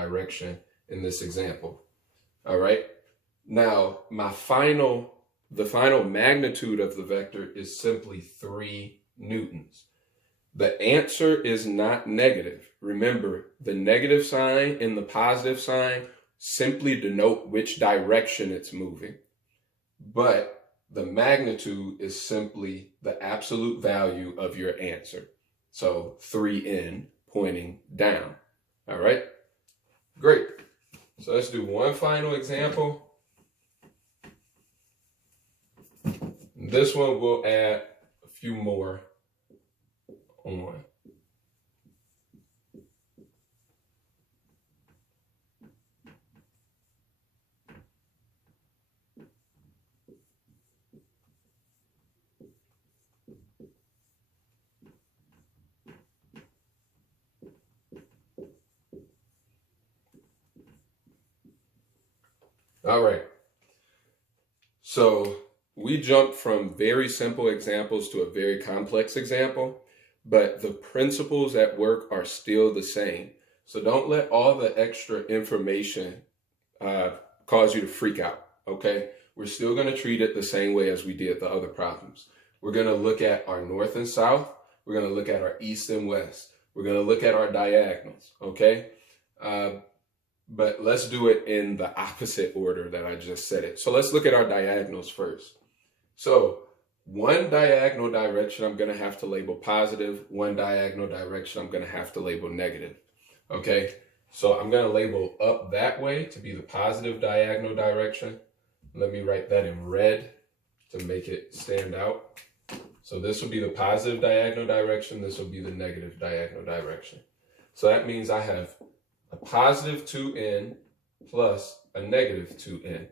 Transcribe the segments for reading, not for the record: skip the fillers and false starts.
direction in this example. All right. Now, the final magnitude of the vector is simply 3 newtons. The answer is not negative. Remember, the negative sign and the positive sign simply denote which direction it's moving. But the magnitude is simply the absolute value of your answer. So 3n pointing down. All right, great. So let's do one final example. This one we'll add a few more on. All right. So we jumped from very simple examples to a very complex example, but the principles at work are still the same. So don't let all the extra information cause you to freak out, okay? We're still going to treat it the same way as we did the other problems. We're going to look at our north and south. We're going to look at our east and west. We're going to look at our diagonals, okay? But let's do it in the opposite order that I just said it. So let's look at our diagonals first. So one diagonal direction I'm going to have to label positive. One diagonal direction I'm going to have to label negative. Okay, so I'm going to label up that way to be the positive diagonal direction. Let me write that in red to make it stand out. So this will be the positive diagonal direction. This will be the negative diagonal direction. So that means I have a positive 2n plus a negative 2n.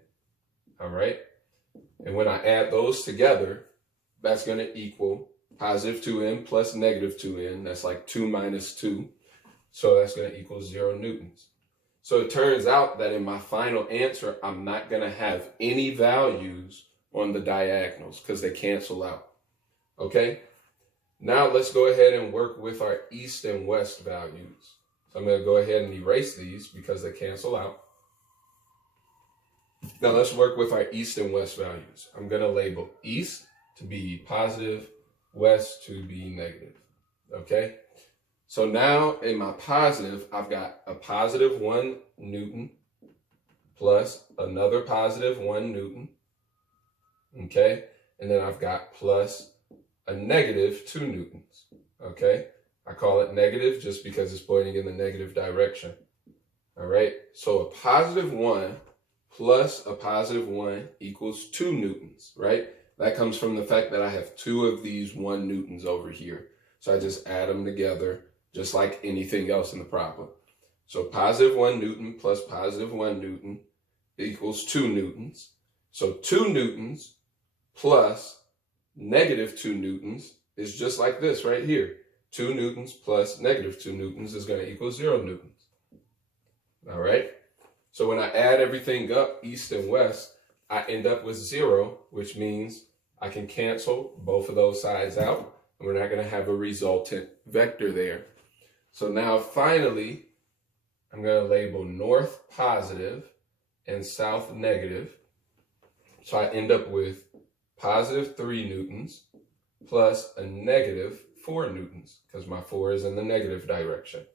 All right. And when I add those together, that's going to equal positive 2n plus negative 2n. That's like 2 minus 2. So that's going to equal 0 newtons. So it turns out that in my final answer, I'm not going to have any values on the diagonals because they cancel out. Okay. Now let's go ahead and work with our east and west values. So I'm going to go ahead and erase these because they cancel out. Now let's work with our east and west values. I'm going to label east to be positive, west to be negative. Okay. So now in my positive, I've got a positive 1 newton plus another positive 1 newton. Okay. And then I've got plus a negative 2 newtons. Okay. I call it negative just because it's pointing in the negative direction. All right. So a positive 1 plus a positive 1 equals 2 newtons, right? That comes from the fact that I have 2 of these 1 newtons over here. So I just add them together just like anything else in the problem. So positive 1 newton plus positive 1 newton equals 2 newtons. So 2 newtons plus negative 2 newtons is just like this right here. 2 newtons plus negative 2 newtons is going to equal 0 newtons. All right. So when I add everything up, east and west, I end up with 0, which means I can cancel both of those sides out. And we're not going to have a resultant vector there. So now finally, I'm going to label north positive and south negative. So I end up with positive 3 newtons plus a negative 4 newtons because my 4 is in the negative direction.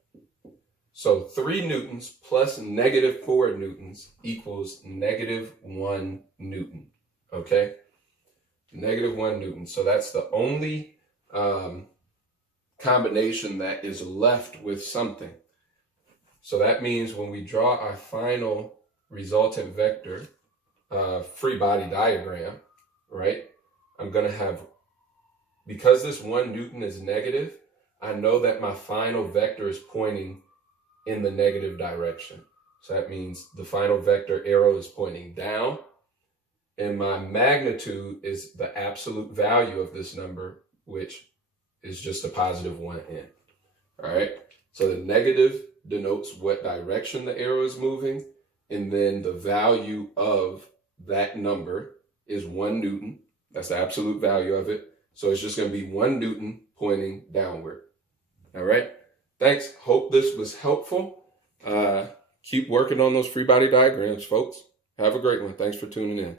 So 3 newtons plus negative 4 newtons equals negative 1 newton. Okay, negative 1 newton. So that's the only combination that is left with something. So that means when we draw our final resultant vector, free body diagram, right? I'm going to have, because this 1 newton is negative, I know that my final vector is pointing in the negative direction. So that means the final vector arrow is pointing down, and my magnitude is the absolute value of this number, which is just a positive 1n. All right. So the negative denotes what direction the arrow is moving, and then the value of that number is 1 newton. That's the absolute value of it. So it's just going to be 1 newton pointing downward. All right. Thanks. Hope this was helpful. Keep working on those free body diagrams, folks. Have a great one. Thanks for tuning in.